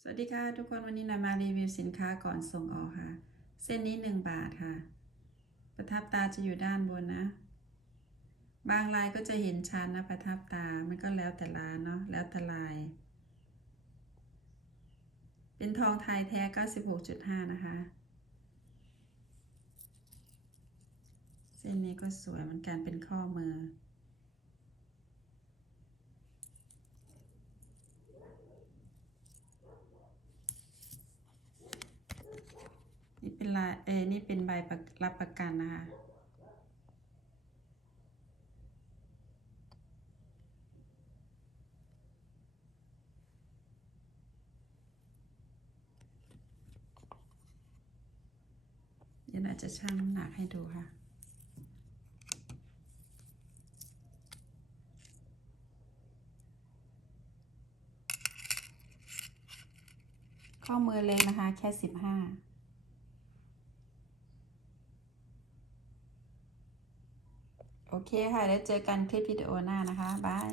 สวัสดีค่ะทุกคนวันนี้นายมารีวิวสินค้าก่อนส่งออกค่ะ เส้นนี้ 1 บาทค่ะ ประทับตาจะอยู่ด้านบนนะ บางลายก็จะเห็นชัดนะประทับตา มันก็แล้วแต่ลายเนาะแล้วแต่ลาย เป็นทองไทยแท้96.5 นะคะ เส้นนี้ก็สวยเหมือนกันเป็นข้อมือ นี่เป็นลายเอนี่เป็นใบระรับประกันนะคะเดี๋ยวเราจะชั่งน้ำหนักให้ดูค่ะ ข้อมือเล็กนะคะ แค่สิบห้า โอเคค่ะ แล้วเจอกันคลิปวิดีโอหน้านะคะ บาย